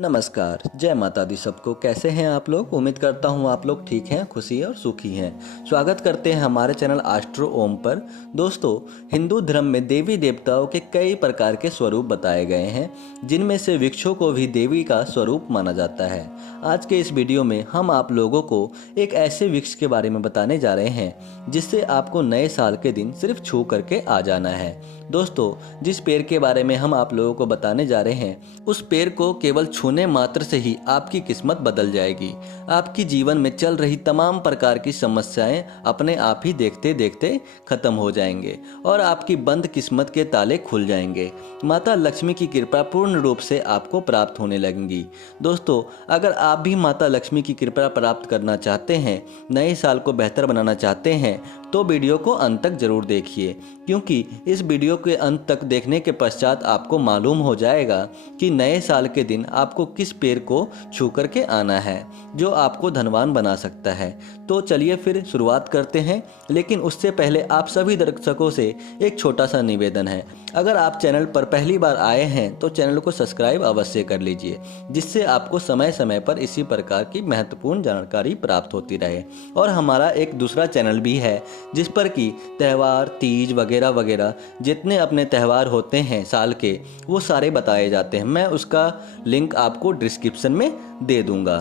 नमस्कार, जय माता दी सबको। कैसे हैं आप लोग? उम्मीद करता हूँ आप लोग ठीक हैं, खुशी और सुखी हैं। स्वागत करते हैं हमारे चैनल एस्ट्रो ओम पर। दोस्तों, हिंदू धर्म में देवी देवताओं के कई प्रकार के स्वरूप बताए गए हैं, जिनमें से वृक्षों को भी देवी का स्वरूप माना जाता है। आज के इस वीडियो में हम आप लोगों को एक ऐसे वृक्ष के बारे में बताने जा रहे हैं जिससे आपको नए साल के दिन सिर्फ छू करके आ जाना है। दोस्तों, जिस पेड़ के बारे में हम आप लोगों को बताने जा रहे हैं, उस पेड़ को केवल छूने मात्र से ही आपकी किस्मत बदल जाएगी। आपकी जीवन में चल रही तमाम प्रकार की समस्याएं अपने आप ही देखते देखते खत्म हो जाएंगे और आपकी बंद किस्मत के ताले खुल जाएंगे। माता लक्ष्मी की कृपा पूर्ण रूप से आपको प्राप्त होने लगेंगी। दोस्तों, अगर आप भी माता लक्ष्मी की कृपा प्राप्त करना चाहते हैं, नए साल को बेहतर बनाना चाहते हैं, तो वीडियो को अंत तक जरूर देखिए, क्योंकि इस वीडियो के अंत तक देखने के पश्चात आपको मालूम हो जाएगा कि नए साल के दिन आपको किस पेड़ को छू करके आना है जो आपको धनवान बना सकता है। तो चलिए फिर शुरुआत करते हैं, लेकिन उससे पहले आप सभी दर्शकों से एक छोटा सा निवेदन है। अगर आप चैनल पर पहली बार आए हैं तो चैनल को सब्सक्राइब अवश्य कर लीजिए, जिससे आपको समय समय पर इसी प्रकार की महत्वपूर्ण जानकारी प्राप्त होती रहे। और हमारा एक दूसरा चैनल भी है जिस पर कि त्यौहार, तीज वगैरह वगैरह जितने अपने त्यौहार होते हैं साल के, वो सारे बताए जाते हैं। मैं उसका लिंक आपको डिस्क्रिप्शन में दे दूंगा।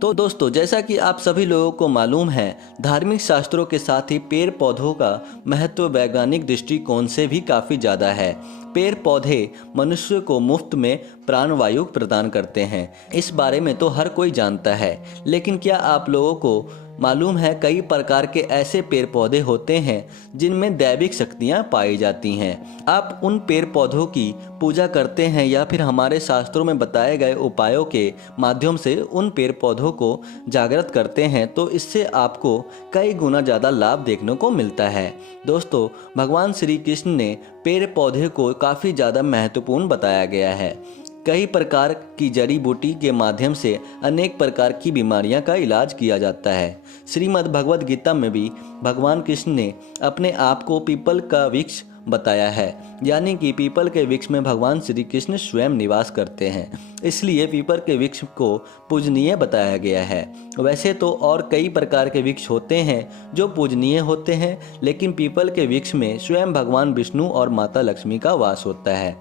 तो दोस्तों, जैसा कि आप सभी लोगों को मालूम है, धार्मिक शास्त्रों के साथ ही पेड़ पौधों का महत्व वैज्ञानिक दृष्टिकोण से भी काफ़ी ज़्यादा है। पेड़ पौधे मनुष्य को मुफ्त में प्राणवायु प्रदान करते हैं, इस बारे में तो हर कोई जानता है। लेकिन क्या आप लोगों को मालूम है, कई प्रकार के ऐसे पेड़ पौधे होते हैं जिनमें दैविक शक्तियाँ पाई जाती हैं। आप उन पेड़ पौधों की पूजा करते हैं या फिर हमारे शास्त्रों में बताए गए उपायों के माध्यम से उन पेड़ पौधों को जागृत करते हैं, तो इससे आपको कई गुना ज़्यादा लाभ देखने को मिलता है। दोस्तों, भगवान श्री कृष्ण ने पेड़ पौधे को काफ़ी ज़्यादा महत्वपूर्ण बताया गया है। कई प्रकार की जड़ी बूटी के माध्यम से अनेक प्रकार की बीमारियां का इलाज किया जाता है। श्रीमद् भगवद गीता में भी भगवान कृष्ण ने अपने आप को पीपल का वृक्ष बताया है, यानी कि पीपल के वृक्ष में भगवान श्री कृष्ण स्वयं निवास करते हैं, इसलिए पीपल के वृक्ष को पूजनीय बताया गया है। वैसे तो और कई प्रकार के वृक्ष होते हैं जो पूजनीय होते हैं, लेकिन पीपल के वृक्ष में स्वयं भगवान विष्णु और माता लक्ष्मी का वास होता है,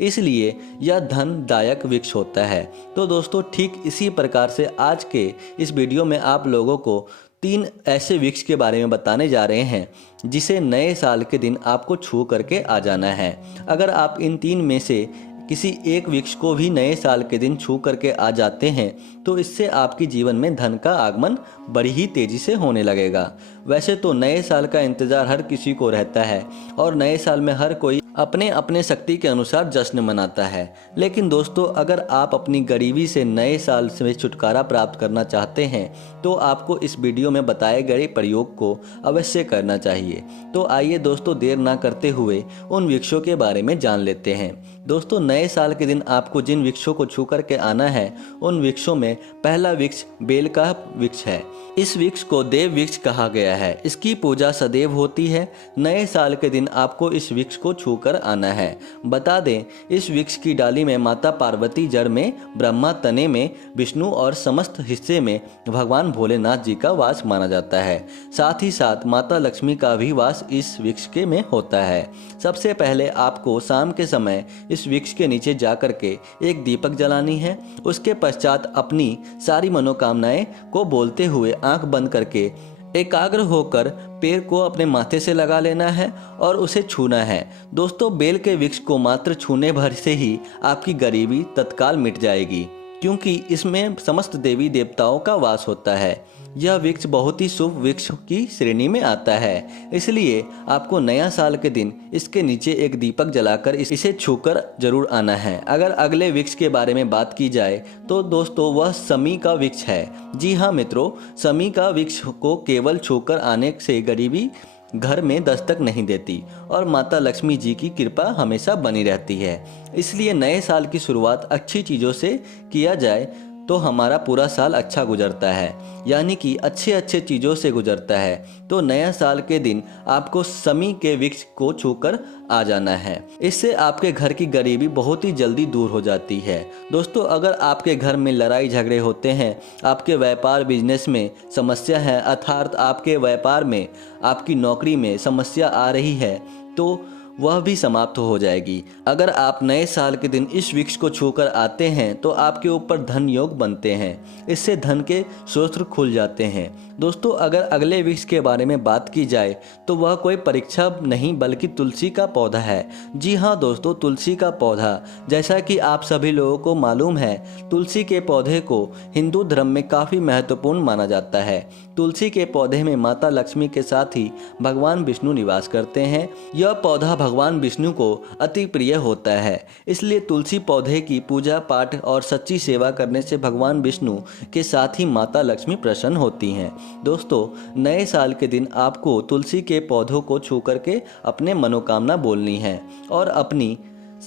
इसलिए यह धनदायक वृक्ष होता है। तो दोस्तों, ठीक इसी प्रकार से आज के इस वीडियो में आप लोगों को 3 ऐसे वृक्ष के बारे में बताने जा रहे हैं जिसे नए साल के दिन आपको छू करके आ जाना है। अगर आप इन 3 में से किसी एक वृक्ष को भी नए साल के दिन छू करके आ जाते हैं, तो इससे आपकी जीवन में धन का आगमन बड़ी ही तेजी से होने लगेगा। वैसे तो नए साल का इंतजार हर किसी को रहता है और नए साल में हर कोई अपने अपने शक्ति के अनुसार जश्न मनाता है। लेकिन दोस्तों, अगर आप अपनी गरीबी से नए साल से छुटकारा प्राप्त करना चाहते हैं, तो आपको इस वीडियो में बताए गए प्रयोग को अवश्य करना चाहिए। तो आइए दोस्तों, देर ना करते हुए उन वृक्षों के बारे में जान लेते हैं। दोस्तों, नए साल के दिन आपको जिन वृक्षों को छू करके आना है, उन वृक्षों में पहला वृक्ष बेल का वृक्ष है। इस वृक्ष को देव वृक्ष कहा गया है। इसकी पूजा सदैव होती है। नए साल के दिन आपको इस वृक्ष को छू कर आना है। बता दें, इस वृक्ष की डाली में माता पार्वती, जड़ में ब्रह्मा, तने में विष्णु और समस्त हिस्से में भगवान भोलेनाथ जी का वास माना जाता है। साथ ही साथ माता लक्ष्मी का भी वास इस वृक्ष के में होता है। सबसे पहले आपको शाम के समय इस वृक्ष के नीचे जाकर के एक दीपक जलानी है। उसके पश्चात अपनी सारी मनोकामनाएं को बोलते हुए आंख बंद करके एकाग्र होकर पेड़ को अपने माथे से लगा लेना है और उसे छूना है। दोस्तों, बेल के वृक्ष को मात्र छूने भर से ही आपकी गरीबी तत्काल मिट जाएगी, क्योंकि इसमें समस्त देवी देवताओं का वास होता है। यह वृक्ष बहुत ही शुभ वृक्ष की श्रेणी में आता है, इसलिए आपको नया साल के दिन इसके नीचे एक दीपक जलाकर इसे छूकर जरूर आना है। अगर अगले वृक्ष के बारे में बात की जाए तो दोस्तों, वह समी का वृक्ष है। जी हाँ मित्रों, समी का वृक्ष को केवल छूकर आने से गरीबी घर में दस्तक नहीं देती और माता लक्ष्मी जी की कृपा हमेशा बनी रहती है। इसलिए नए साल की शुरुआत अच्छी चीज़ों से किया जाए तो हमारा पूरा साल अच्छा गुजरता है, यानी कि अच्छे अच्छे चीज़ों से गुजरता है। तो नया साल के दिन आपको शमी के वृक्ष को छूकर आ जाना है। इससे आपके घर की गरीबी बहुत ही जल्दी दूर हो जाती है। दोस्तों, अगर आपके घर में लड़ाई झगड़े होते हैं, आपके व्यापार बिजनेस में समस्या है, अर्थात आपके व्यापार में, आपकी नौकरी में समस्या आ रही है, तो वह भी समाप्त हो जाएगी। अगर आप नए साल के दिन इस वृक्ष को छूकर आते हैं तो आपके ऊपर धन योग बनते हैं। इससे धन के स्रोत खुल जाते हैं। दोस्तों, अगर अगले वृक्ष के बारे में बात की जाए तो वह कोई परीक्षा नहीं बल्कि तुलसी का पौधा है। जी हाँ दोस्तों, तुलसी का पौधा, जैसा कि आप सभी लोगों को मालूम है, तुलसी के पौधे को हिंदू धर्म में काफ़ी महत्वपूर्ण माना जाता है। तुलसी के पौधे में माता लक्ष्मी के साथ ही भगवान विष्णु निवास करते हैं। यह पौधा भगवान विष्णु को अति प्रिय होता है, इसलिए तुलसी पौधे की पूजा पाठ और सच्ची सेवा करने से भगवान विष्णु के साथ ही माता लक्ष्मी प्रसन्न होती हैं। दोस्तों, नए साल के दिन आपको तुलसी के पौधों को छू करके अपने मनोकामना बोलनी है और अपनी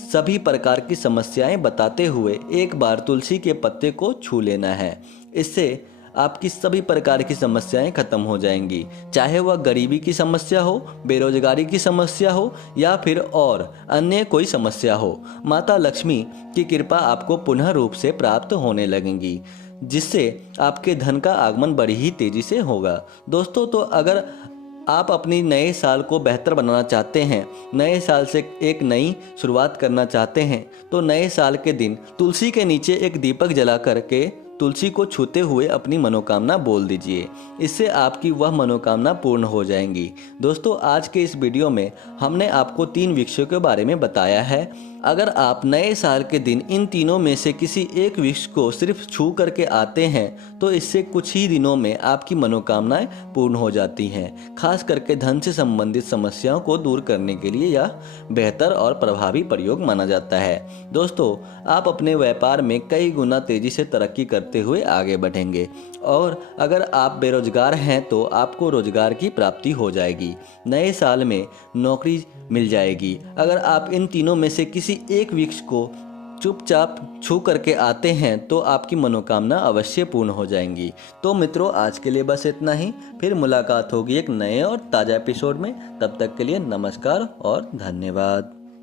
सभी प्रकार की समस्याएं बताते हुए एक बार तुलसी के पत्ते को छू लेना है। इससे आपकी सभी प्रकार की समस्याएं खत्म हो जाएंगी, चाहे वह गरीबी की समस्या हो, बेरोजगारी की समस्या हो या फिर और अन्य कोई समस्या हो। माता लक्ष्मी की कृपा आपको पुनः रूप से प्राप्त होने लगेंगी, जिससे आपके धन का आगमन बड़ी ही तेजी से होगा। दोस्तों, तो अगर आप अपनी नए साल को बेहतर बनाना चाहते हैं, नए साल से एक नई शुरुआत करना चाहते हैं, तो नए साल के दिन तुलसी के नीचे एक दीपक जला करके तुलसी को छूते हुए अपनी मनोकामना बोल दीजिए। इससे आपकी वह मनोकामना पूर्ण हो जाएंगी। दोस्तों, आज के इस वीडियो में हमने आपको 3 वृक्षों के बारे में बताया है। अगर आप नए साल के दिन इन तीनों में से किसी एक वृक्ष को सिर्फ छू करके आते हैं तो इससे कुछ ही दिनों में आपकी मनोकामनाएं पूर्ण हो जाती हैं। खास करके धन से संबंधित समस्याओं को दूर करने के लिए यह बेहतर और प्रभावी प्रयोग माना जाता है। दोस्तों, आप अपने व्यापार में कई गुना तेजी से तरक्की करते हुए आगे बढ़ेंगे और अगर आप बेरोजगार हैं तो आपको रोजगार की प्राप्ति हो जाएगी। नए साल में नौकरी मिल जाएगी। अगर आप इन तीनों में से किसी एक वृक्ष को चुपचाप छू करके आते हैं तो आपकी मनोकामना अवश्य पूर्ण हो जाएंगी। तो मित्रों, आज के लिए बस इतना ही। फिर मुलाकात होगी एक नए और ताज़ा एपिसोड में। तब तक के लिए नमस्कार और धन्यवाद।